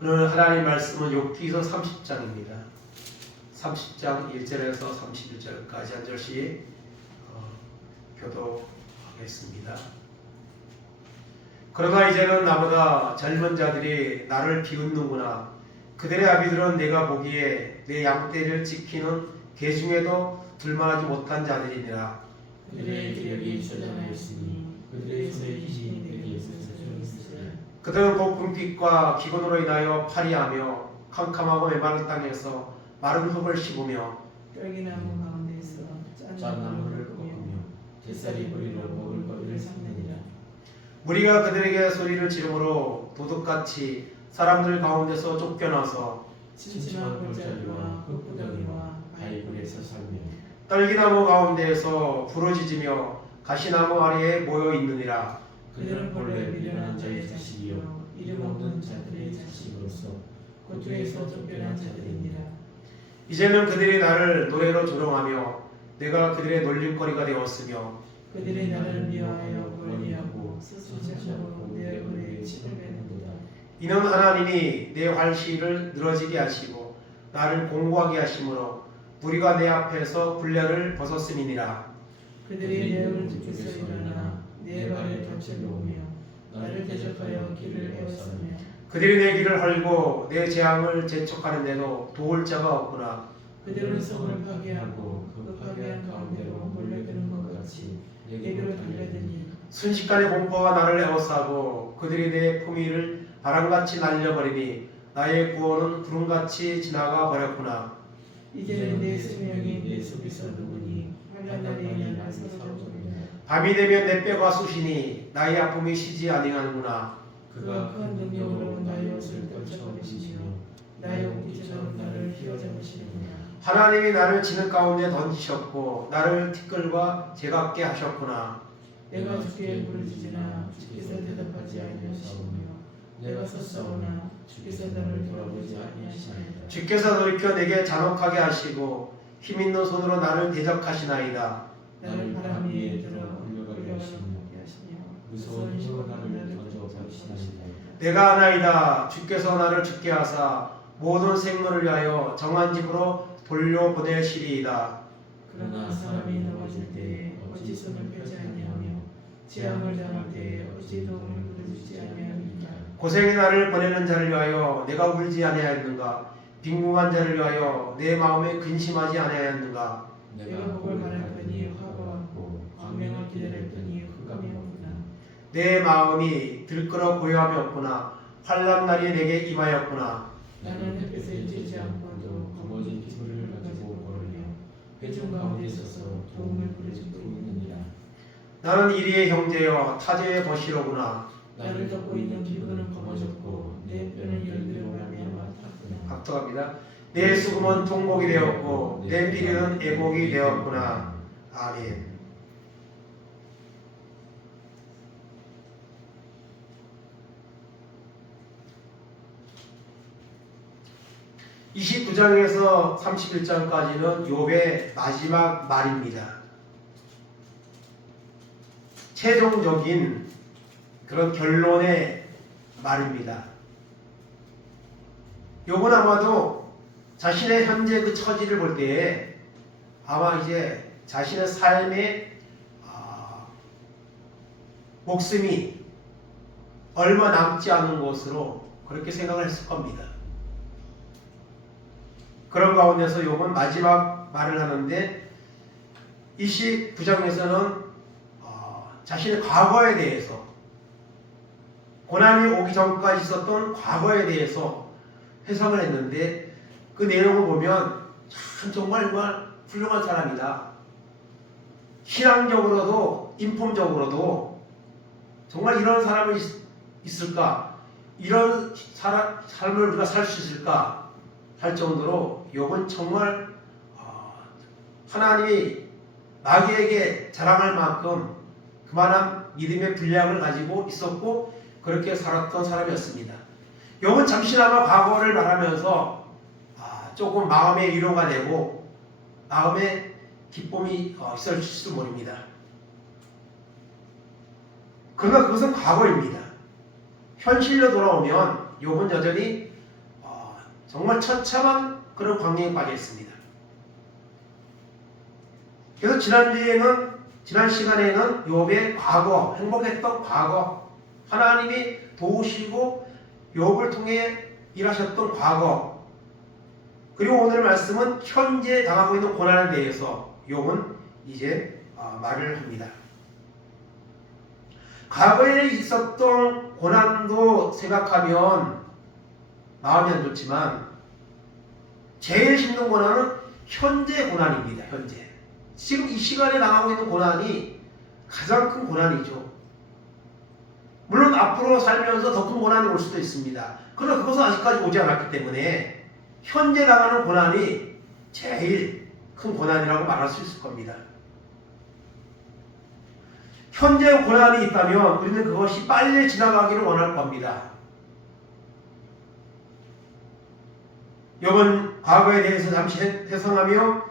오늘 하나님 말씀은 욥기서 30장입니다. 30장 1절에서 31절까지 한 절씩 교독하겠습니다. 그러나 이제는 나보다 젊은 자들이 나를 비웃는구나. 그들의 아비들은 내가 보기에 내 양떼를 지키는 개 중에도 둘만하지 못한 자들이니라. 그들의 기력이 저장하였으니 그들의 손에 힘이 내게 있으리라. 그들은 곧 궁핍과 기근으로 인하여 파리하며 캄캄하고 메마른 땅에서 마른 흙을 씹으며 떨기나무 가운데서 잣나무를 꺾으며 뱃살이 뿌리로 먹을 거리를 삼느니라. 무리가 그들에게 소리를 지르므로 도둑같이 사람들 가운데서 쫓겨나서 침침한 골짜기와 흙구덩이와 바위굴에서 살며 떨기나무 가운데에서 부러지지며 가시나무 아래에 모여 있느니라. 그들은 본래 미련한 자의 자식이요 이름 없는 자들의 자식으로서 고통에서 쫓겨난 자들이니라. 이제는 그들이 나를 노래로 조롱하며 내가 그들의 놀림거리가 되었으며 그들이 나를 미워하여 원리하고 스스로 내 얼굴에 침을 뱉는도다. 이는 하나님이 내 활시를 늘어지게 하시고 나를 공고하게 하심으로 무리가 내 앞에서 굴레를 벗었음이니라. 그들이 내 오른쪽에서 일어나 내 발에 덫을 놓으며 나를 대적하여 길을 에워싸며 그들이 내 길을 헐고 내 재앙을 재촉하는데도 도울 자가 없구나. 그들은 성을 파괴하고 그 파괴한 가운데로 몰려드는 것 같이 내게로 달려드니 순식간에 공포가 나를 에워싸고 그들이 내 품위를 바람같이 날려버리니 나의 구원은 구름같이 지나가 버렸구나. 이제는 내 생명이 내 속에서 누구니 환난 날에 나를 사로잡으며 밤이 되면 내 뼈가 쑤시니 나의 아픔이 쉬지 아니하는구나. 그가 큰 능력으로 나의 옷을 떨쳐버리시며 나의 옷깃처럼 나를 휘어잡으시는구나. 하나님이 나를 지능 가운데 던지셨고 나를 티끌과 제각게 하셨구나. 내가 주께 부르짖으나 주께서 대답하지 아니하시며 내가 섰사오나 주께서 나를 돌아보지 아니하시나이다. 주께서 돌이켜 내게 잔혹하게 하시고 힘있는 손으로 나를 대적하시나이다. 나를 바람 위에 들어 굴려가게 하시며 하시며 무서운 힘으로 나를 던져 버리시나이다. 내가 아나이다. 주께서 나를 죽게 하사 모든 생물을 위하여 정한 집으로 돌려보내시리이다. 그러나 사람이 넘어질 때에 어찌 손을 펴지 아니하며 재앙을 당할 때에 어찌 도움을 부르지 아니하니까. 고생이 나를 보내는 자를 위하여 내가 울지 아니하였는가. 빈궁한 자를 위하여 내 마음에 근심하지 아니하였는가. 내가 복을 바랐더니 화가 왔고 광명을 기다렸더니 흑암이 오구나. 내 마음이 들끓어 고요함이 없구나. 환난 날이 내게 임하였구나. 나는 햇빛에 쬐지 않고도 검어진 기술을 가지고 걸으며 회중 가운데 있어서 도움을 부르짖고 있느니라. 나는 이리의 형제여 타제의 버시로구나. 나를 덮고 있는 피부는 검어졌고 내 뼈는 열기로 말미암아 탔구나. 합독합니다. 내 수금은 통곡이 되었고 내 피리는 애곡이 되었구나. 아멘. (29장에서) (31장까지는) 욥의 마지막 말입니다. 최종적인 그런 결론의 말입니다. 욥은 아마도 자신의 현재 그 처지를 볼 때에 아마 이제 자신의 삶의 목숨이 얼마 남지 않은 것으로 그렇게 생각을 했을 겁니다. 그런 가운데서 욥은 마지막 말을 하는데 29장에서는 자신의 과거에 대해서 고난이 오기 전까지 있었던 과거에 대해서 회상을 했는데 그 내용을 보면 참 정말 훌륭한 사람이다. 신앙적으로도 인품적으로도 정말 이런 사람이 있을까? 이런 삶을 우리가 살 수 있을까? 할 정도로 욥은 정말 하나님이 마귀에게 자랑할 만큼 그만한 믿음의 분량을 가지고 있었고 그렇게 살았던 사람이었습니다. 욥은 잠시나마 과거를 말하면서 조금 마음의 위로가 되고 마음의 기쁨이 있을지도 모릅니다. 그러나 그것은 과거입니다. 현실로 돌아오면 욥은 여전히 정말 처참한 그런 광경에 빠져 있습니다. 그래서 지난 시간에는 욥의 과거, 행복했던 과거, 하나님이 도우시고 욥을 통해 일하셨던 과거, 그리고 오늘 말씀은 현재 당하고 있는 고난에 대해서 욥은 이제 말을 합니다. 과거에 있었던 고난도 생각하면 마음이 안 좋지만 제일 힘든 고난은 현재 고난입니다. 현재. 지금 이 시간에 당하고 있는 고난이 가장 큰 고난이죠. 물론 앞으로 살면서 더 큰 고난이 올 수도 있습니다. 그러나 그것은 아직까지 오지 않았기 때문에 현재 당하는 고난이 제일 큰 고난이라고 말할 수 있을 겁니다. 현재 고난이 있다면 우리는 그것이 빨리 지나가기를 원할 겁니다. 욥은 과거에 대해서 잠시 회상하며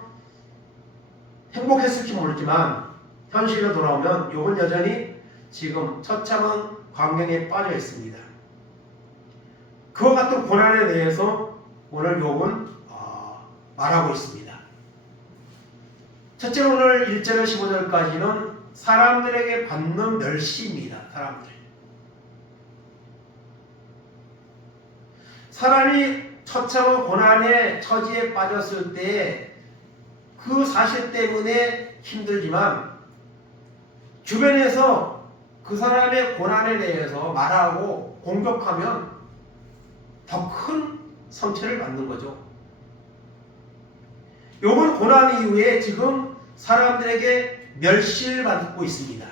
행복했을지 모르지만 현실로 돌아오면 욥은 여전히 지금 처참한 광경에 빠져 있습니다. 그와 같은 고난에 대해서 오늘 욥은 말하고 있습니다. 첫째로 오늘 1절에서 15절까지는 사람들에게 받는 멸시입니다. 사람이 처참한 고난의 처지에 빠졌을 때 그 사실 때문에 힘들지만 주변에서 그 사람의 고난에 대해서 말하고 공격하면 더 큰 상처를 받는 거죠. 욥은 고난 이후에 지금 사람들에게 멸시를 받고 있습니다.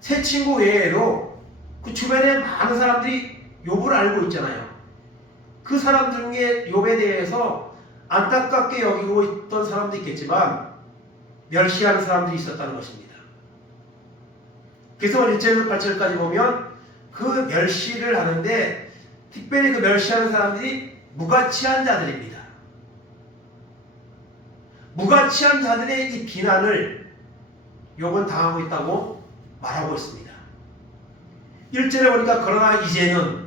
새 친구 외에도 그 주변에 많은 사람들이 욥을 알고 있잖아요. 그 사람들 중에 욥에 대해서 안타깝게 여기고 있던 사람도 있겠지만 멸시하는 사람들이 있었다는 것입니다. 그래서 1절에서 8절까지 보면 그 멸시를 하는데 특별히 그 멸시하는 사람들이 무가치한 자들입니다. 무가치한 자들의 이 비난을 욥은 당하고 있다고 말하고 있습니다. 1절에 보니까 그러나 이제는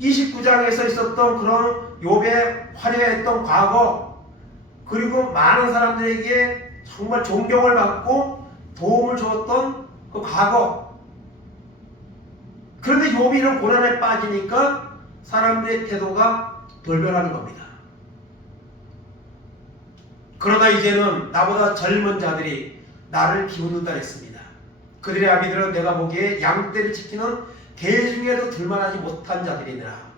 29장에서 있었던 그런 욥의 화려했던 과거, 그리고 많은 사람들에게 정말 존경을 받고 도움을 주었던 그 과거, 그런데 욥이 이런 고난에 빠지니까 사람들의 태도가 돌변하는 겁니다. 그러나 이제는 나보다 젊은 자들이 나를 비웃는다 했습니다. 그들의 아비들은 내가 보기에 양떼를 지키는 개 중에도 들만하지 못한 자들이니라.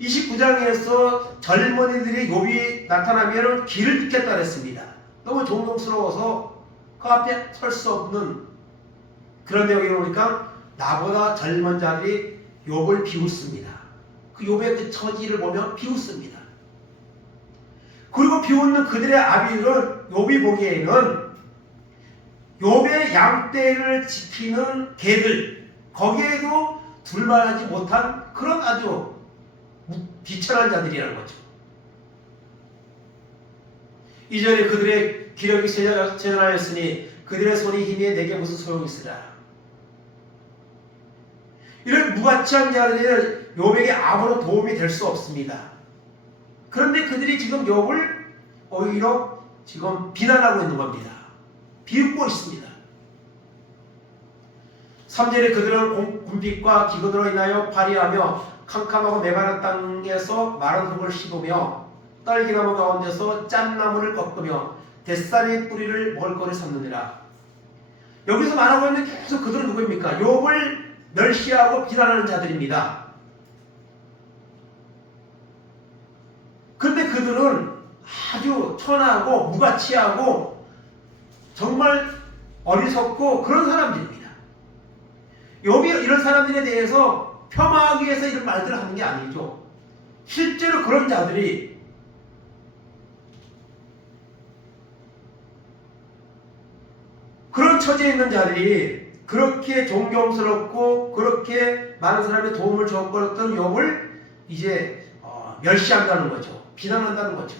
29장에서 젊은이들이 욥이 나타나면 길을 빗겠다 했습니다. 너무 존경스러워서 그 앞에 설 수 없는 그런 내용이 보니까 나보다 젊은 자들이 욥을 비웃습니다. 그 욥의 그 처지를 보면 비웃습니다. 그리고 비웃는 그들의 아비들은 욥이 보기에는 욥의 양떼를 지키는 개들, 거기에도 둘만하지 못한 그런 아주 비천한 자들이라는 거죠. 이전에 그들의 기력이 쇠잔하였으니 그들의 손이 힘에 내게 무슨 소용이 있으랴. 이런 무가치한 자들은 욥에게 아무런 도움이 될 수 없습니다. 그런데 그들이 지금 욥을 오히려 지금 비난하고 있는 겁니다. 비웃고 있습니다. 3절에 그들은 군핍과 기근으로 인하여 파리하며 캄캄하고 메마른 땅에서 마른 흙을 씹으며 딸기나무 가운데서 짠나무를 꺾으며 뱃살의 뿌리를 먹을 거를 삼느니라. 여기서 말하고 있는 계속 그들은 누구입니까? 욥을 멸시하고 비난하는 자들입니다. 그런데 그들은 아주 천하고 무가치하고 정말 어리석고 그런 사람들입니다. 욥이 이런 사람들에 대해서 폄하하기 위해서 이런 말들을 하는 게 아니죠. 실제로 그런 자들이 그런 처지에 있는 자들이 그렇게 존경스럽고 그렇게 많은 사람의 도움을 주었던 욥을 이제 멸시한다는 거죠. 비난한다는 거죠.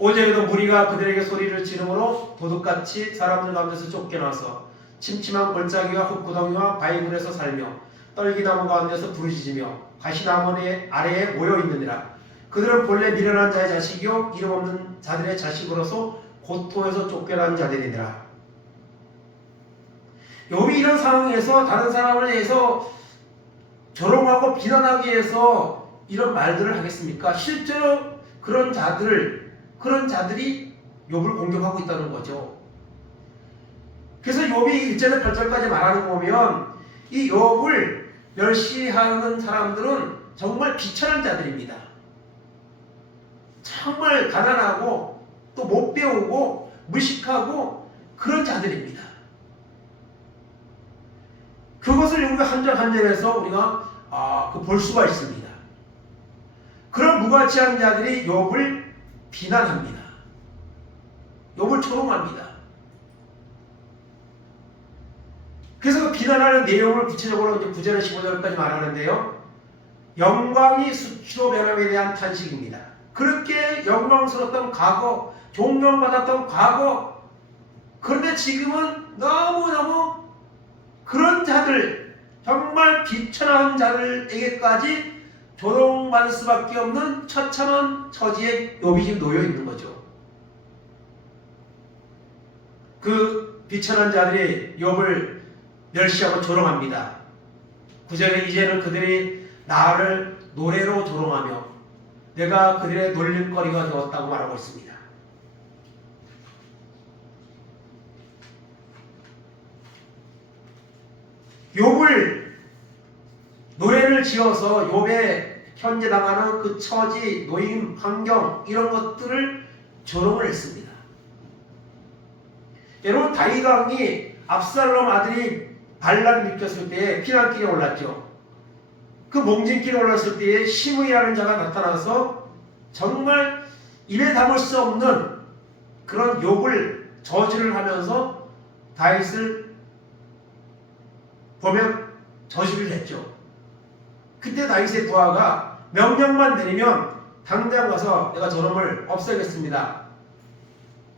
5절에도 무리가 그들에게 소리를 지르므로 도둑같이 사람들 가운데서 쫓겨나서 침침한 골짜기와 흙구덩이와 바위굴에서 살며 떨기나무 가운데서 부르짖으며 가시나무 아래에 모여 있느니라. 그들은 본래 미련한 자의 자식이요 이름 없는 자들의 자식으로서 고토에서 쫓겨난 자들이니라. 욥이 이런 상황에서 다른 사람을 위해서 조롱하고 비난하기 위해서 이런 말들을 하겠습니까? 실제로 그런 자들이 욥을 공격하고 있다는 거죠. 그래서 욥이 1절에 8절까지 말하는 거 보면 이 욥을 멸시하는 사람들은 정말 비천한 자들입니다. 정말 가난하고 또 못 배우고 무식하고 그런 자들입니다. 그것을 우리가 한 절 한 절에서 우리가 볼 수가 있습니다. 그런 무가치한 자들이 욥을 비난합니다. 욥을 조롱합니다. 그래서 그 비난하는 내용을 구체적으로 이제 9절에 15절까지 말하는데요. 영광이 수치로 변함에 대한 탄식입니다. 그렇게 영광스러웠던 과거, 존경받았던 과거, 그런데 지금은 너무너무 그런 자들, 정말 비천한 자들에게까지 조롱받을 수밖에 없는 처참한 처지에 욥이 지금 놓여 있는 거죠. 그 비천한 자들이 욥을 멸시하고 조롱합니다. 9절에 이제는 그들이 나를 노래로 조롱하며 내가 그들의 놀림거리가 되었다고 말하고 있습니다. 욥을 노래를 지어서 욥의 현재 당하는 그 처지, 노임, 환경 이런 것들을 조롱을 했습니다. 여러분 다윗 왕이 압살롬 아들이 반란을 일으켰을 때에 피난길에 올랐죠. 그 몽진길에 올랐을 때에 시므이라는 자가 나타나서 정말 입에 담을 수 없는 그런 욕을 저주를 하면서 다윗을 보면 저주를 했죠. 그때 다윗의 부하가 명령만 내리면 당장 가서 내가 저놈을 없애겠습니다.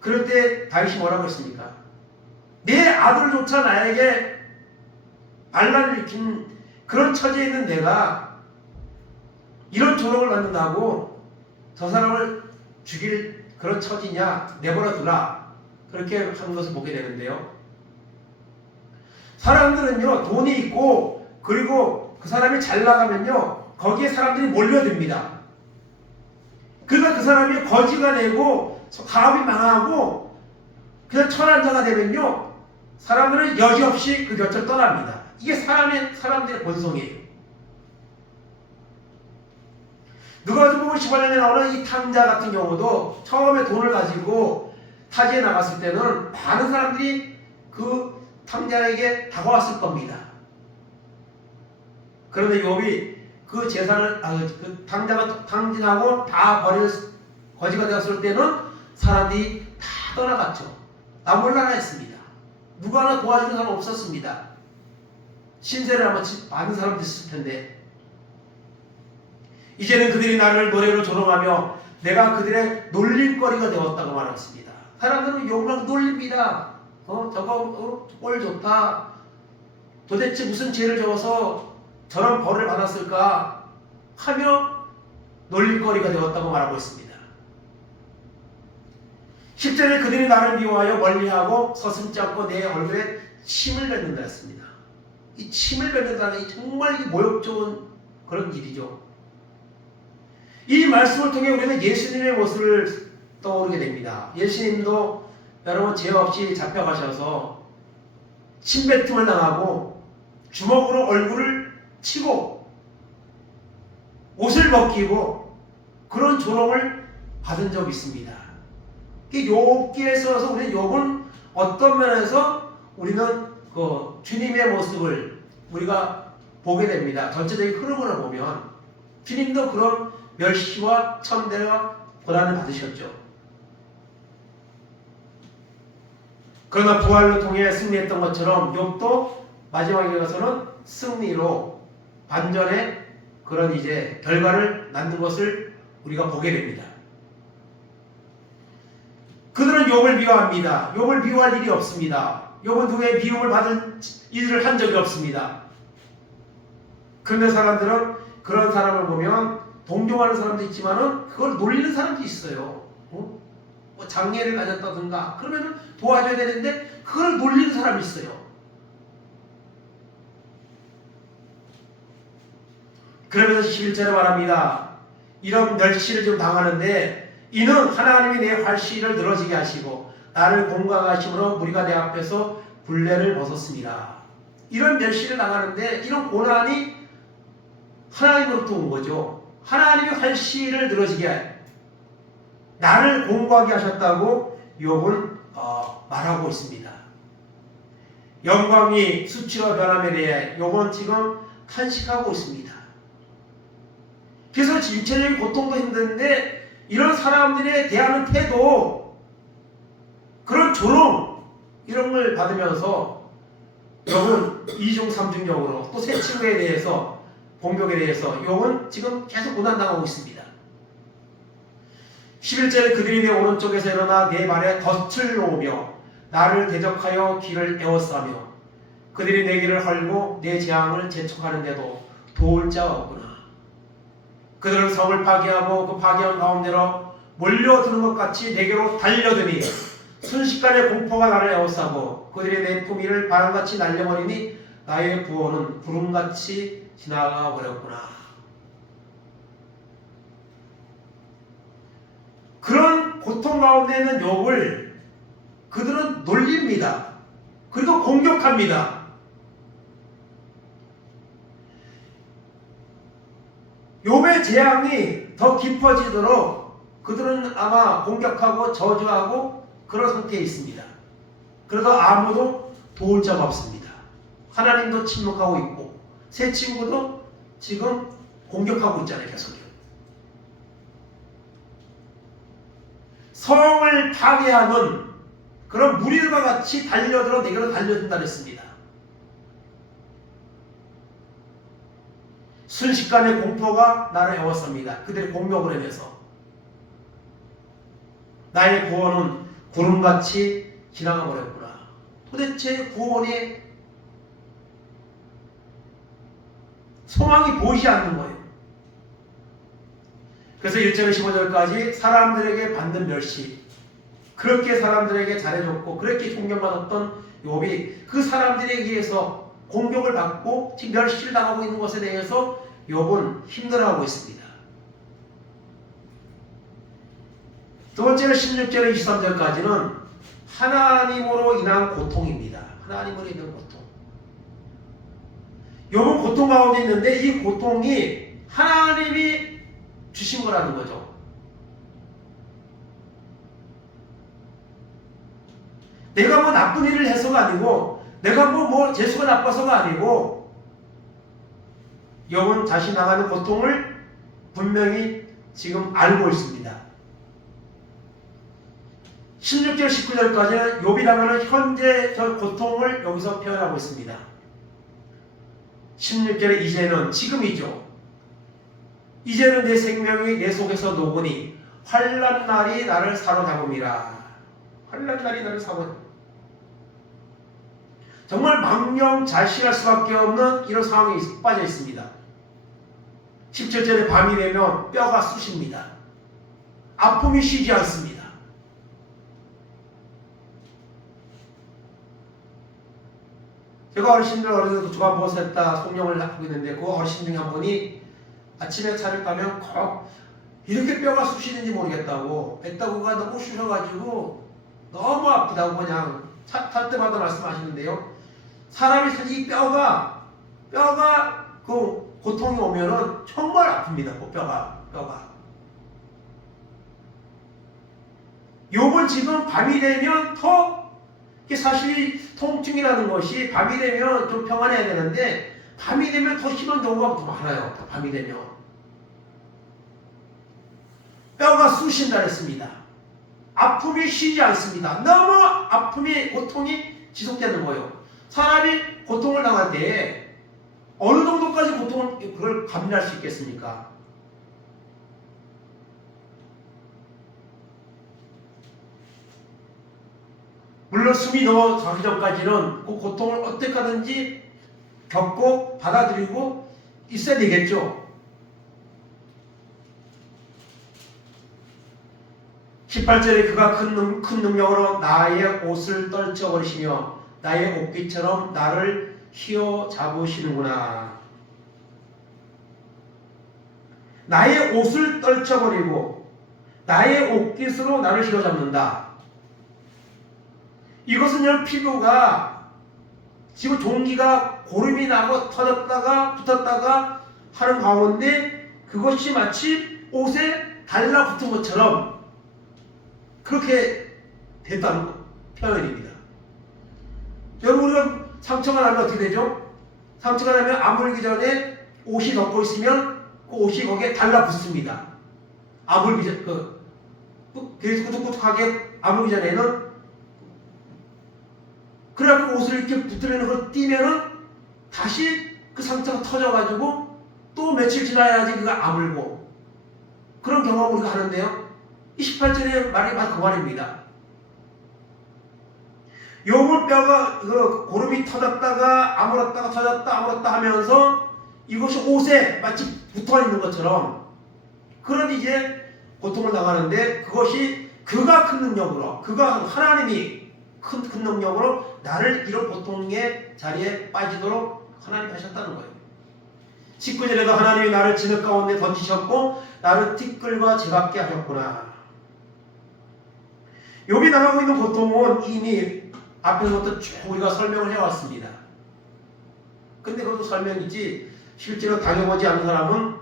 그럴 때 다윗이 뭐라고 했습니까? 내 아들조차 나에게 반란을 일으킨 그런 처지에 있는 내가 이런 조롱을 받는다고 저 사람을 죽일 그런 처지냐, 내버려 두라, 그렇게 하는 것을 보게 되는데요. 사람들은요 돈이 있고 그리고 그 사람이 잘 나가면요 거기에 사람들이 몰려듭니다. 그러니까 그 사람이 거지가 되고 사업이 망하고 그냥 천한 자가 되면요 사람들은 여지없이 그 곁을 떠납니다. 이게 사람들의 본성이에요. 누가복음 18장에 나오는 이 탕자 같은 경우도 처음에 돈을 가지고 타지에 나갔을 때는 많은 사람들이 그 탕자에게 다가왔을 겁니다. 그런데 욥이 그 재산을 그 탕자가 탕진하고 다 거지가 되었을 때는 사람들이 다 떠나갔죠. 나몰라라 했습니다. 누구 하나 도와주는 사람 없었습니다. 신세를 아마 많은 사람들이 있을 텐데 이제는 그들이 나를 노래로 조롱하며 내가 그들의 놀림거리가 되었다고 말했습니다. 사람들은 욥을 놀립니다. 저거 꼴 좋다. 도대체 무슨 죄를 저어서 저런 벌을 받았을까 하며 놀림거리가 되었다고 말하고 있습니다. 10절에 그들이 나를 미워하여 멀리하고 서슴지 않고 내 얼굴에 침을 뱉는다 했습니다. 이 침을 뱉는다는 게 정말 모욕 좋은 그런 일이죠. 이 말씀을 통해 우리는 예수님의 모습을 떠오르게 됩니다. 예수님도 여러분 죄 없이 잡혀가셔서 침뱉음을 당하고 주먹으로 얼굴을 치고 옷을 벗기고 그런 조롱을 받은 적이 있습니다. 욥기에 써서 우리 욥은 어떤 면에서 우리는 그 주님의 모습을 우리가 보게 됩니다. 전체적인 흐름을 보면 주님도 그런 멸시와 천대와 고난을 받으셨죠. 그러나 부활로 통해 승리했던 것처럼 욥도 마지막에 가서는 승리로 반전의 그런 이제 결과를 낳는 것을 우리가 보게 됩니다. 그들은 욥을 미워합니다. 욥을 미워할 일이 없습니다. 욥은 누구의 미움을 받은 일을 한 적이 없습니다. 그런데 사람들은 그런 사람을 보면 동정하는 사람도 있지만은 그걸 놀리는 사람도 있어요. 뭐 장애를 가졌다든가 그러면 도와줘야 되는데 그걸 놀리는 사람이 있어요. 그러면서 11절에 말합니다. 이런 멸시를 좀 당하는데 이는 하나님이 내 활시를 늘어지게 하시고 나를 공강하심으로 무리가 내 앞에서 굴레를 벗었습니다. 이런 멸시를 당하는데 이런 고난이 하나님으로부터 온 거죠. 하나님이 활시를 늘어지게 해 나를 공고하게 하셨다고 욥은 말하고 있습니다. 영광이 수치와 변함에 대해 욥은 지금 탄식하고 있습니다. 그래서 일체적인 고통도 힘든데 이런 사람들에 대하는 태도, 그런 조롱 이런 걸 받으면서 욥은 이중삼중적으로 또 새 친구에 대해서 공격에 대해서 욥은 지금 계속 고난당하고 있습니다. 11절에 그들이 내 오른쪽에서 일어나 내 발에 덫을 놓으며 나를 대적하여 길을 에워싸며 그들이 내 길을 헐고 내 재앙을 재촉하는데도 도울 자가 없구나. 그들은 성을 파괴하고 그 파괴한 가운데로 몰려드는 것 같이 내게로 달려드니 순식간에 공포가 나를 에워싸고 그들의 내 품위를 바람같이 날려버리니 나의 구원은 구름같이 지나가 버렸구나. 그런 고통 가운데 있는 욥을 그들은 놀립니다. 그리고 공격합니다. 욥의 재앙이 더 깊어지도록 그들은 아마 공격하고 저주하고 그런 상태에 있습니다. 그래도 아무도 도울 자가 없습니다. 하나님도 침묵하고 있고 새 친구도 지금 공격하고 있잖아요. 계속요. 성을 파괴하는 그런 무리들과 같이 달려들어 내게로 달려든다 그랬습니다. 순식간에 공포가 나를 에워쌉니다. 그들이 공격을 하면서 나의 구원은 구름같이 지나가 버렸구나. 도대체 구원의 소망이 보이지 않는 거예요. 그래서 1절에 15절까지 사람들에게 받는 멸시, 그렇게 사람들에게 잘해줬고 그렇게 존경받았던 욥이 그 사람들에 의해서 공격을 받고 지금 멸시를 당하고 있는 것에 대해서 욥은 힘들어하고 있습니다. 두 번째는 16절에 23절까지는 하나님으로 인한 고통입니다. 하나님으로 인한 고통. 욥은 고통 가운데 있는데 이 고통이 하나님이 주신 거라는 거죠. 내가 뭐 나쁜 일을 해서가 아니고 내가 뭐 재수가 나빠서가 아니고 욥은 자신이 당하는 고통을 분명히 지금 알고 있습니다. 16절 19절까지는 욥이 당하는 현재 저 고통을 여기서 표현하고 있습니다. 16절에 이제는 지금이죠. 이제는 내 생명이 내 속에서 녹으니 환난 날이 나를 사로잡음이라. 환난 날이 나를 사로잡음. 정말 망령잘실할 수밖에 없는 이런 상황에 빠져 있습니다. 17절에 밤이 되면 뼈가 쑤십니다. 아픔이 쉬지 않습니다. 제가 어르신들 어려서 조간보고서 했다 성령을 하고 있는데 그 어르신 중에 한 분이 아침에 차를 가면 꼭 이렇게 뼈가 쑤시는지 모르겠다고 뱃다구가 너무 쑤셔가지고 너무 아프다고 그냥 차 탈 때마다 말씀하시는데요. 사람이 사실 이 뼈가 그 고통이 오면은 정말 아픕니다. 그 뼈가. 욥은 지금 밤이 되면 더 이게 사실 통증이라는 것이 밤이 되면 좀 평안해야 되는데 밤이 되면 더 심한 경우가 더 많아요. 밤이 되면 뼈가 쑤신다 했습니다. 아픔이 쉬지 않습니다. 너무 아픔이 고통이 지속되는 거예요. 사람이 고통을 당할 때 어느 정도까지 고통을 그걸 감내할 수 있겠습니까? 물론 숨이 넘어가기 전까지는 그 고통을 어떻게 하든지 겪고 받아들이고 있어야 되겠죠. 18절에 그가 큰 능력으로 나의 옷을 떨쳐버리시며 나의 옷깃처럼 나를 휘어잡으시는구나. 나의 옷을 떨쳐버리고 나의 옷깃으로 나를 휘어잡는다. 이것은 피부가 지금 종기가 고름이 나고 터졌다가 붙었다가 하는 가운데 그것이 마치 옷에 달라붙은 것처럼 그렇게 됐다는 표현입니다. 여러분, 우리가 상처가 나면 어떻게 되죠? 상처가 나면 아물기 전에 옷이 덮고 있으면 그 옷이 거기에 달라붙습니다. 아물기 전, 계속 꾸덕꾸덕하게 아물기 전에는 그래갖고 옷을 이렇게 붙들려는 걸 띄면은 다시 그 상처가 터져가지고 또 며칠 지나야지 그가 아물고 그런 경험을 우리가 하는데요. 28절의 말이 바로 그 말입니다. 욥은 뼈가 고름이 터졌다가 아물었다가 터졌다 아물었다 하면서 이것이 옷에 마치 붙어있는 것처럼 그런 이제 고통을 당하는데 그것이 그가 큰 능력으로 그가 하나님이 큰 능력으로 나를 이런 고통의 자리에 빠지도록 하나님이 하셨다는 거예요. 19절에도 하나님이 나를 진흙 가운데 던지셨고 나를 티끌과 재밖에 하셨구나. 욥이 당하고 있는 고통은 이미 앞에서부터 쭉 우리가 설명을 해왔습니다. 근데 그것도 설명이지 실제로 당해보지 않는 사람은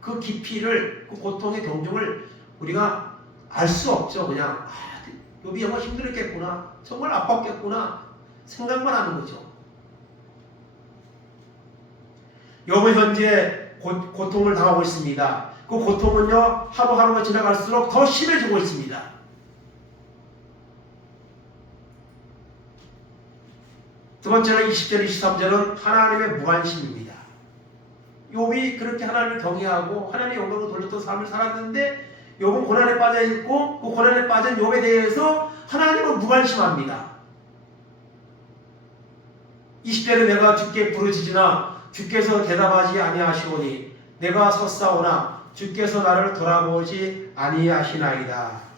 그 깊이를 그 고통의 경중을 우리가 알 수 없죠. 그냥 욥이 정말 힘들었겠구나 정말 아팠겠구나 생각만 하는 거죠. 욥은 현재 고통을 당하고 있습니다. 그 고통은요 하루하루가 지나갈수록 더 심해지고 있습니다. 두 번째는 20절, 23절은 하나님의 무관심입니다. 욥이 그렇게 하나님을 경외하고 하나님의 영광을 돌렸던 삶을 살았는데 욥은 고난에 빠져있고 그 고난에 빠진 욥에 대해서 하나님은 무관심합니다. 20절에 내가 주께 부르짖으나 주께서 대답하지 아니하시오니 내가 섰사오나 주께서 나를 돌아보지 아니하시나이다.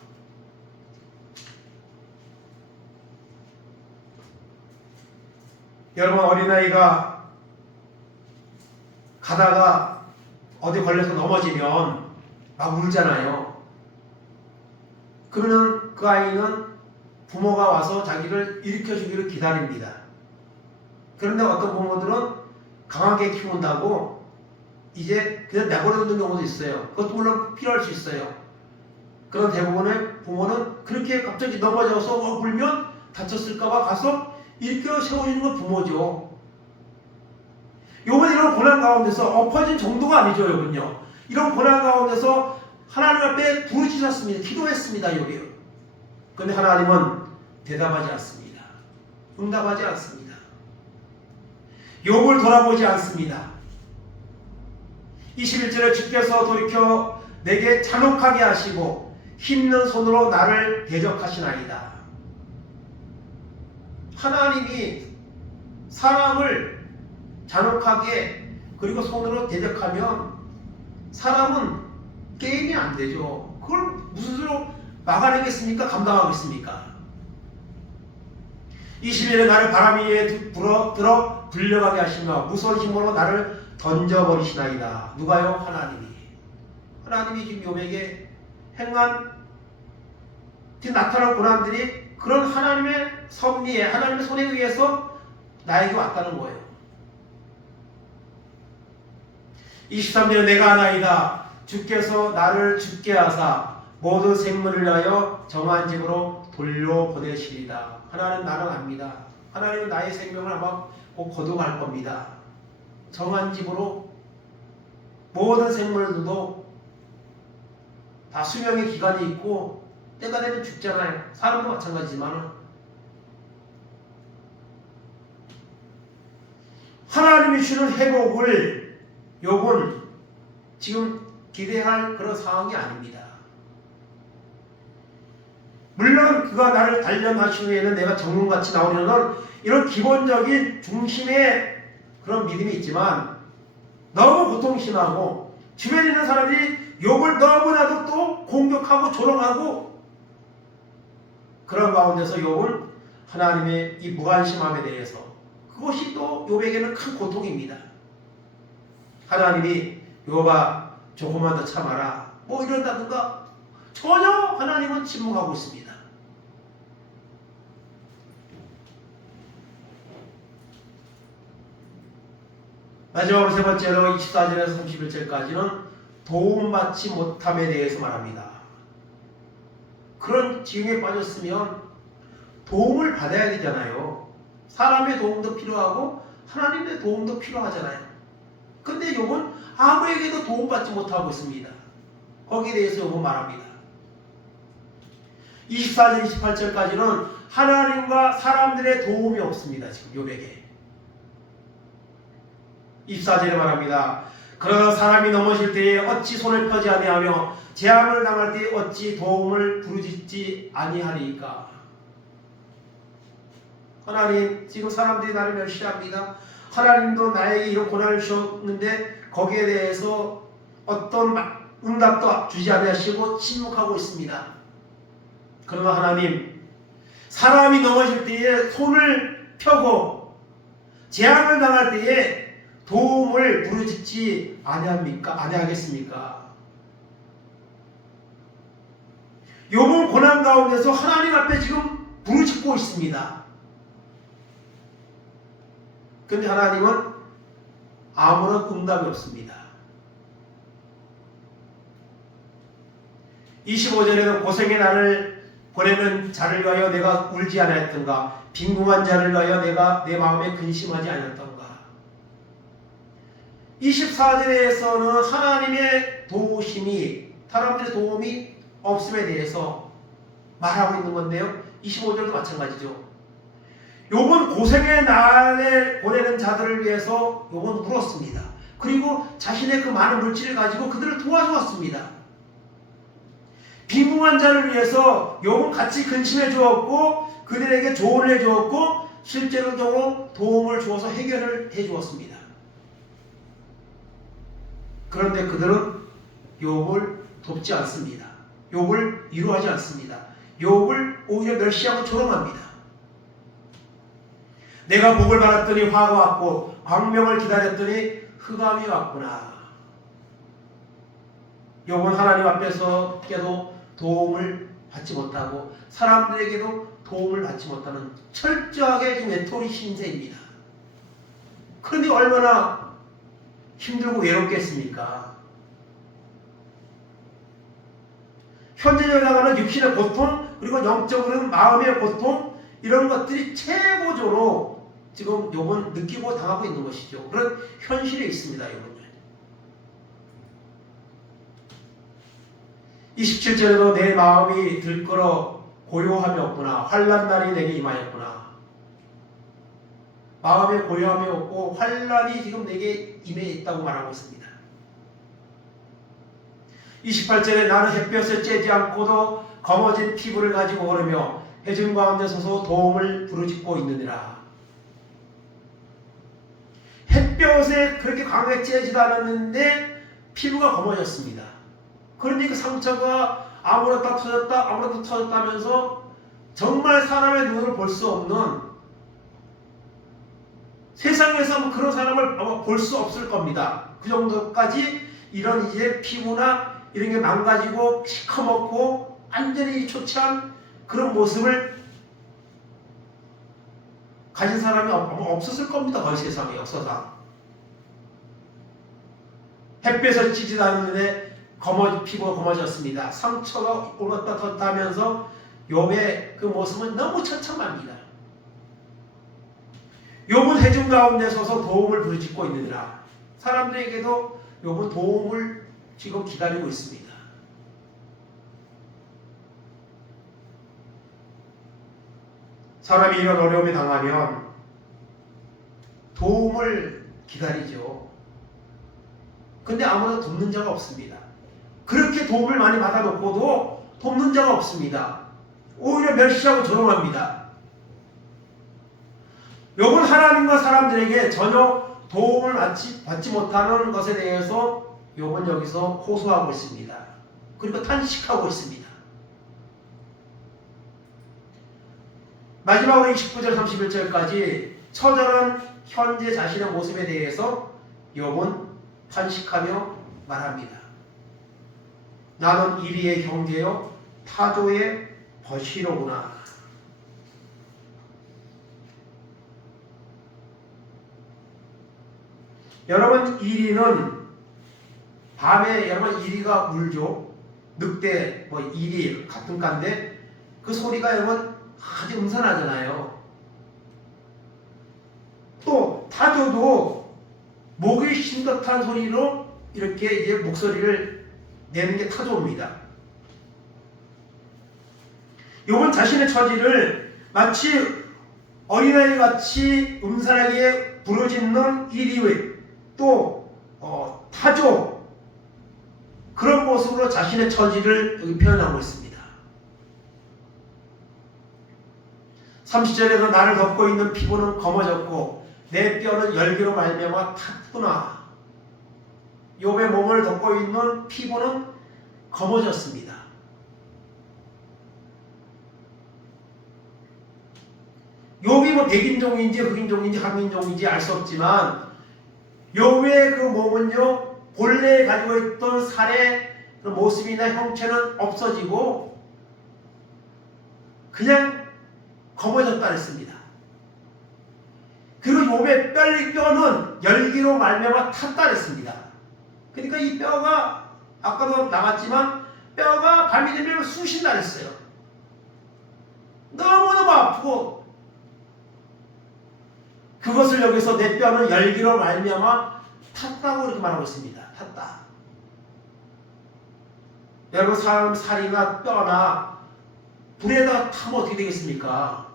여러분, 어린아이가 가다가 어디 걸려서 넘어지면 막 울잖아요. 그러면 그 아이는 부모가 와서 자기를 일으켜주기를 기다립니다. 그런데 어떤 부모들은 강하게 키운다고 이제 그냥 내버려두는 경우도 있어요. 그것도 물론 필요할 수 있어요. 그런 대부분의 부모는 그렇게 갑자기 넘어져서 울면 다쳤을까봐 가서 일으켜 세워주는 건 부모죠. 욥은 이런 고난 가운데서 엎어진 정도가 아니죠. 욥은요. 이런 고난 가운데서 하나님 앞에 부르짖었습니다. 기도했습니다. 욥이. 그런데 하나님은 대답하지 않습니다. 응답하지 않습니다. 욥을 돌아보지 않습니다. 21절에 주께서 돌이켜 내게 잔혹하게 하시고 힘든 손으로 나를 대적하시나이다. 하나님이 사람을 잔혹하게 그리고 손으로 대적하면 사람은 게임이 안 되죠. 그걸 무슨 수로 막아내겠습니까? 감당하겠습니까? 21일에 나를 바람 위에 들어 불려가게 하시며 무서운 힘으로 나를 던져버리시나이다. 누가요? 하나님이. 하나님이 지금 욥에게 행한 나타난 고난들이 그런 하나님의 섭리에 하나님의 손에 의해서 나에게 왔다는 거예요. 23절에 내가 아나이다. 주께서 나를 죽게 하사 모든 생물을 위하여 정한 집으로 돌려보내시리다. 하나님 나는 압니다. 하나님은 나의 생명을 아마 꼭 거둬갈 겁니다. 정한 집으로 모든 생물들도 다 수명의 기간이 있고 때가 되면 죽잖아요. 사람도 마찬가지지만 하나님이 주는 회복을 욥은 지금 기대할 그런 상황이 아닙니다. 물론 그가 나를 단련하신 후에는 내가 정금같이 나오려는 이런 기본적인 중심의 그런 믿음이 있지만 너무 고통심하고 주변에 있는 사람들이 욥을 너무나도 또 공격하고 조롱하고 그런 가운데서 욥은 하나님의 이 무관심함에 대해서 그것이 또 욥에게는 큰 고통입니다. 하나님이 욥아 조금만 더 참아라 뭐 이런다든가 전혀 하나님은 침묵하고 있습니다. 마지막으로 세 번째로 24절에서 31절까지는 도움받지 못함에 대해서 말합니다. 그런 지경에 빠졌으면 도움을 받아야 되잖아요. 사람의 도움도 필요하고 하나님의 도움도 필요하잖아요. 근데 욥은 아무에게도 도움받지 못하고 있습니다. 거기에 대해서 욥은 말합니다. 24절 28절까지는 하나님과 사람들의 도움이 없습니다. 지금 욥에게 24절에 말합니다. 그러나 사람이 넘어질 때에 어찌 손을 펴지 아니하며 재앙을 당할 때에 어찌 도움을 부르짖지 아니하리까. 하나님 지금 사람들이 나를 멸시합니다. 하나님도 나에게 이런 고난을 주셨는데 거기에 대해서 어떤 응답도 주지 아니하시고 침묵하고 있습니다. 그러나 하나님 사람이 넘어질 때에 손을 펴고 재앙을 당할 때에 도움을 부르짖지 아니하겠습니까? 욥은 고난 가운데서 하나님 앞에 지금 부르짖고 있습니다. 그런데 하나님은 아무런 응답이 없습니다. 25절에는 고생의 날을 보내는 자를 위하여 내가 울지 아니하였던가 빈궁한 자를 위하여 내가 내 마음에 근심하지 아니하였던가. 24절에서는 하나님의 도우심이 사람들의 도움이 없음에 대해서 말하고 있는 건데요. 25절도 마찬가지죠. 욥은 고생의 날에 보내는 자들을 위해서 욥은 울었습니다. 그리고 자신의 그 많은 물질을 가지고 그들을 도와주었습니다. 빈궁한 자를 위해서 욥은 같이 근심해 주었고 그들에게 조언을 해 주었고 실제로적으로 도움을 주어서 해결을 해 주었습니다. 그런데 그들은 욥을 돕지 않습니다. 욥을 위로하지 않습니다. 욥을 오히려 멸시하고 조롱합니다. 내가 복을 받았더니 화가 왔고 광명을 기다렸더니 흑암이 왔구나. 욥은 하나님 앞에서께도 도움을 받지 못하고 사람들에게도 도움을 받지 못하는 철저하게 지금 외톨이 신세입니다. 그런데 얼마나 힘들고 외롭겠습니까? 현재적으로 나가는 육신의 고통 그리고 영적으로는 마음의 고통 이런 것들이 최고조로 지금 욥은 느끼고 당하고 있는 것이죠. 그런 현실에 있습니다. 욥은 27절에도 내 마음이 들끓어 고요함이 없구나. 환난 날이 내게 임하였구나. 마음에 고요함이 없고 환난이 지금 내게 임해 있다고 말하고 있습니다. 28절에 나는 햇볕에 쬐지 않고도 검어진 피부를 가지고 걸으며 해진 가운데 서서 도움을 부르짖고 있느니라. 햇볕에 그렇게 강하게 쬐지도 않았는데 피부가 검어졌습니다. 그러니 그 상처가 아무렇다 터졌다 아무렇다 터졌다면서 정말 사람의 눈으로 볼 수 없는 세상에서 그런 사람을 아마 볼 수 없을 겁니다. 그 정도까지 이런 이제 피부나 이런 게 망가지고 시커멓고 완전히 초췌한 그런 모습을 가진 사람이 아마 없었을 겁니다. 거의 세상에 역사상. 햇볕을 찌지도 않는데 피부가 검어졌습니다. 상처가 올랐다 떴다 하면서 욥의 그 모습은 너무 처참합니다. 욥은 해중 가운데 서서 도움을 부르짖고 있느니라. 사람들에게도 욥은 도움을 지금 기다리고 있습니다. 사람이 이런 어려움에 당하면 도움을 기다리죠. 근데 아무도 돕는 자가 없습니다. 그렇게 도움을 많이 받아놓고도 돕는 자가 없습니다. 오히려 멸시하고 조롱합니다. 욥은 하나님과 사람들에게 전혀 도움을 받지 못하는 것에 대해서 욥은 여기서 호소하고 있습니다. 그리고 탄식하고 있습니다. 마지막으로 29절 31절까지 처절한 현재 자신의 모습에 대해서 욥은 탄식하며 말합니다. 나는 이리의 형제요 타조의 벗이로구나. 여러분, 이리는 밤에 여러분 이리가 울죠. 늑대 뭐 이리 같은 깐데 그 소리가 여러분 아주 음산하잖아요. 또 타조도 목이 쉰 듯한 소리로 이렇게 이제 목소리를 내는 게 타조입니다. 욥은 자신의 처지를 마치 어린아이 같이 음산하게 부르짖는 이리 또 타조 그런 모습으로 자신의 처지를 여기 표현하고 있습니다. 30절에도 나를 덮고 있는 피부는 검어졌고 내 뼈는 열기로 말미암아 탔구나. 욥의 몸을 덮고 있는 피부는 검어졌습니다. 욥이 뭐 백인종인지 흑인종인지 한민종인지 알 수 없지만 욥의 그 몸은요 본래 가지고 있던 살의 그 모습이나 형체는 없어지고 그냥 검어졌다 했습니다. 그리고 욥의 뼈는 열기로 말미암아 탔다 했습니다. 그러니까 이 뼈가 아까도 나갔지만 뼈가 밤이 되면 쑤신다 했어요. 너무너무 아프고 그것을 여기서 내 뼈는 열기로 말미암아 탔다고 이렇게 말하고 있습니다. 탔다. 여러분, 사람 살이나 뼈나 불에다 타면 어떻게 되겠습니까?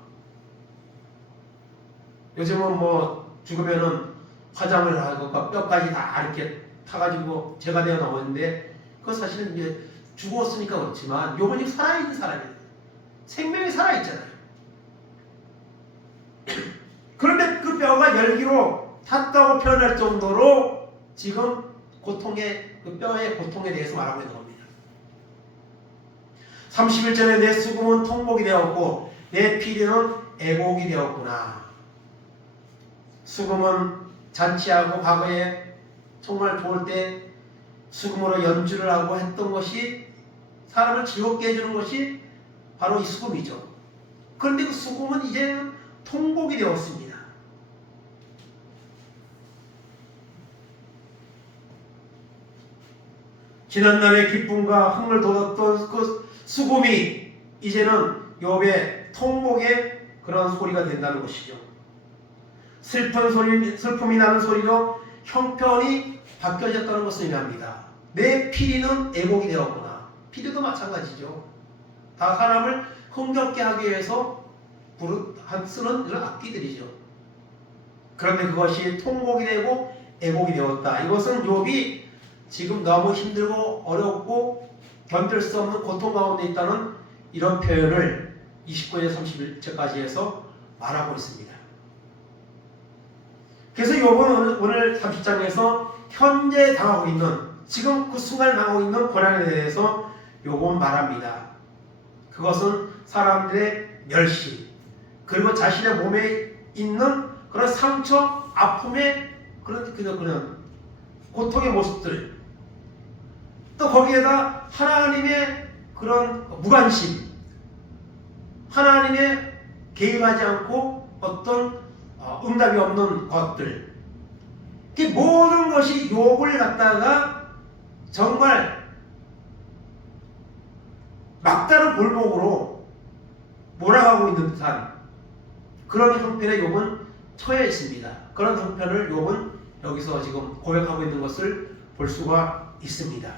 요즘은 뭐 죽으면은 화장을 하고 뼈까지 다 이렇게 타가지고 제가 되어 나오는데 그거 사실은 이제 죽었으니까 그렇지만 욥은 살아있는 사람이에요. 생명이 살아있잖아요. 그런데 그 뼈가 열기로 탔다고 표현할 정도로 지금 고통의 그 뼈의 고통에 대해서 말하고 있는 겁니다. 31절에 내 수금은 통곡이 되었고 내 피리는 애곡이 되었구나. 수금은 잔치하고 과거에 정말 좋을 때 수금으로 연주를 하고 했던 것이 사람을 즐겁게 해주는 것이 바로 이 수금이죠. 그런데 그 수금은 이제는 통곡이 되었습니다. 지난날의 기쁨과 흥을 돋았던 그 수금이 이제는 욥의 통곡의 그런 소리가 된다는 것이죠. 슬픔이 나는 소리로 형편이 바뀌어졌다는 것을 의미합니다. 내 피리는 애곡이 되었구나. 피리도 마찬가지죠. 다 사람을 흥겹게 하기 위해서 쓰는 이런 악기들이죠. 그런데 그것이 통곡이 되고 애곡이 되었다. 이것은 욥이 지금 너무 힘들고 어렵고 견딜 수 없는 고통 가운데 있다는 이런 표현을 29절 31절까지 해서 말하고 있습니다. 그래서 욥은 오늘 30장에서 현재 당하고 있는 지금 그 순간에 당하고 있는 고난에 대해서 욥은 말합니다. 그것은 사람들의 멸시 그리고 자신의 몸에 있는 그런 상처, 아픔의 그런 고통의 모습들 또 거기에다 하나님의 그런 무관심 하나님의 개입하지 않고 어떤 응답이 없는 것들 이 모든 것이 욥을 갖다가 정말 막다른 골목으로 몰아가고 있는 듯한 그런 형편에 욥은 처해 있습니다. 그런 형편을 욥은 여기서 지금 고백하고 있는 것을 볼 수가 있습니다.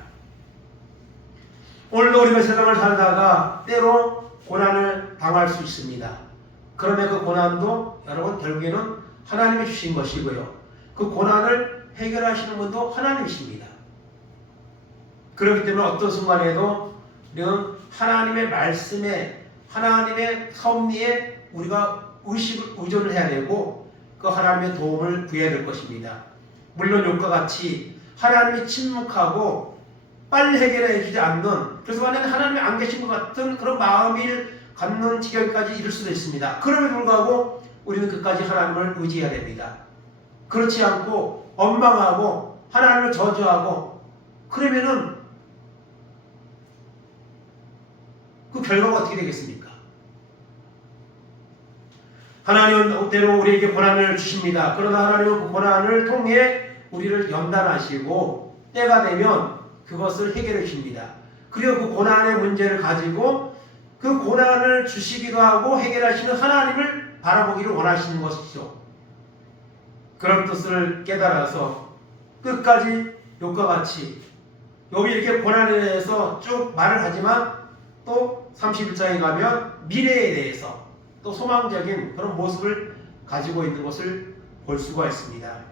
오늘도 우리가 세상을 살다가 때로 고난을 당할 수 있습니다. 그런데 그 고난도 여러분 결국에는 하나님이 주신 것이고요. 그 고난을 해결하시는 분도 하나님이십니다. 그렇기 때문에 어떤 순간에도 우리는 하나님의 말씀에 하나님의 섭리에 우리가 의존을 해야 되고 그 하나님의 도움을 구해야 될 것입니다. 물론 욕과 같이 하나님이 침묵하고 빨리 해결해 주지 않는, 그래서 만약에 하나님이 안 계신 것 같은 그런 마음을 갖는 지경까지 이를 수도 있습니다. 그럼에도 불구하고 우리는 끝까지 하나님을 의지해야 됩니다. 그렇지 않고 원망하고 하나님을 저주하고 그러면은 그 결과가 어떻게 되겠습니까? 하나님은 때로 우리에게 고난을 주십니다. 그러나 하나님은 그 고난을 통해 우리를 연단하시고 때가 되면 그것을 해결해 주십니다. 그리고 그 고난의 문제를 가지고 그 고난을 주시기도 하고 해결하시는 하나님을 바라보기를 원하시는 것이죠. 그런 뜻을 깨달아서 끝까지 욥과 같이, 욥이 이렇게 고난에 대해서 쭉 말을 하지만 또 31장에 가면 미래에 대해서 또 소망적인 그런 모습을 가지고 있는 것을 볼 수가 있습니다.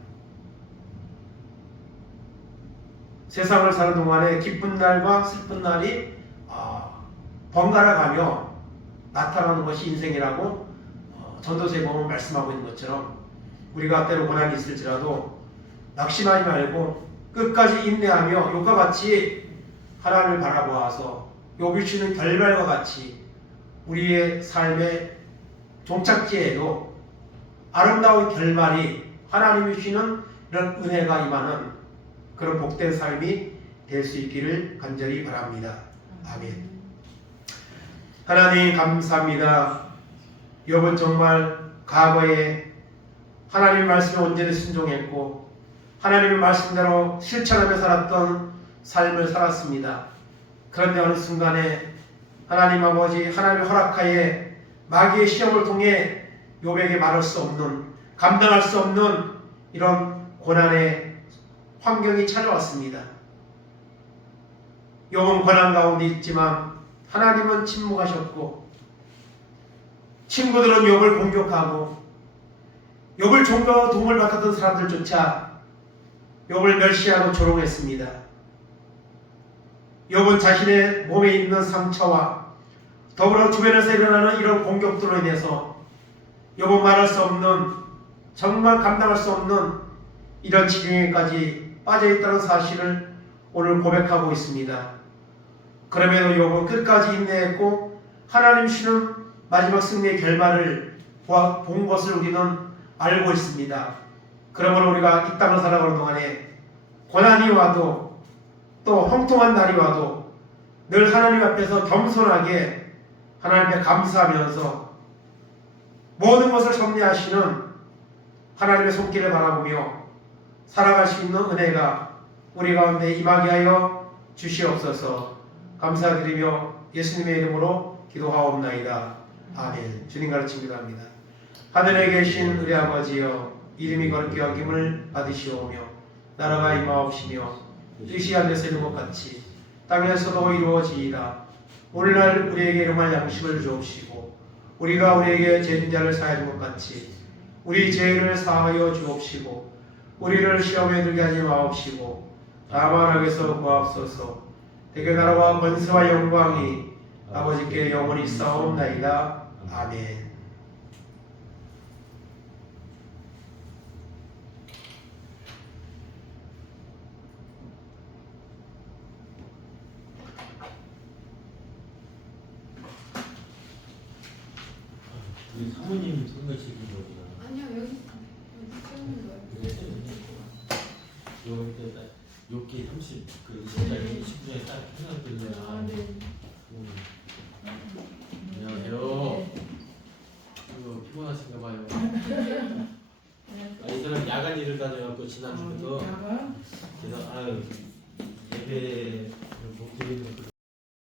세상을 사는 동안에 기쁜 날과 슬픈 날이 번갈아 가며 나타나는 것이 인생이라고 전도서에 보면 말씀하고 있는 것처럼 우리가 때로 고난이 있을지라도 낙심하지 말고 끝까지 인내하며 욥과 같이 하나님을 바라보아서 욥이 주는 결말과 같이 우리의 삶의 종착지에도 아름다운 결말이 하나님이 주시는 이런 은혜가 임하는 그런 복된 삶이 될 수 있기를 간절히 바랍니다. 아멘. 하나님 감사합니다. 욥은 정말 과거에 하나님의 말씀에 온전히 순종했고 하나님의 말씀대로 실천하며 살았던 삶을 살았습니다. 그런데 어느 순간에 하나님 아버지 하나님의 허락하에 마귀의 시험을 통해 욥에게 말할 수 없는, 감당할 수 없는 이런 고난의 환경이 찾아왔습니다. 욥은 고난 가운데 있지만 하나님은 침묵하셨고 친구들은 욥을 공격하고 욥을 종교와 도움을 받았던 사람들조차 욥을 멸시하고 조롱했습니다. 욥은 자신의 몸에 있는 상처와 더불어 주변에서 일어나는 이런 공격들로 인해서 욥은 말할 수 없는, 정말 감당할 수 없는 이런 지경에까지 빠져있다는 사실을 오늘 고백하고 있습니다. 그럼에도 욥은 끝까지 인내했고 하나님 주시는 마지막 승리의 결말을 본 것을 우리는 알고 있습니다. 그러므로 우리가 이 땅을 살아가는 동안에 고난이 와도 또 형통한 날이 와도 늘 하나님 앞에서 겸손하게 하나님께 감사하면서 모든 것을 섭리하시는 하나님의 손길을 바라보며 살아갈 수 있는 은혜가 우리 가운데 임하게 하여 주시옵소서. 감사드리며 예수님의 이름으로 기도하옵나이다. 아멘. 주님 가르침 기도합니다. 하늘에 계신 우리 아버지여, 이름이 거룩히 여김을 받으시오며 나라가 임하옵시며 뜻이 하늘에서 이룬 것 같이 땅에서도 이루어지이다. 오늘날 우리에게 일용할 양식을 주옵시고 우리가 우리에게 죄진 자를 사하여 준 것 같이 우리 죄를 사하여 주옵시고 우리를 시험에 들게 하지 마옵시고 다만 악에서 구하옵소서. 대개 나라와 권세와 영광이 아버지께 영원히 있사옵나이다. 아멘. 우리 사모님이 통과시킨 거구나. 아니요, 여기 세우는 거예요. 요때 딱 욕기 30, 그 20장에 19장에 딱 해놨거든요. 아, 네. 안녕하세요. 이거 피곤하신가 봐요. 이 사람 야간 일을 다녀갖고 지난주부터 야간? 그래서 예배를 못 드리는 거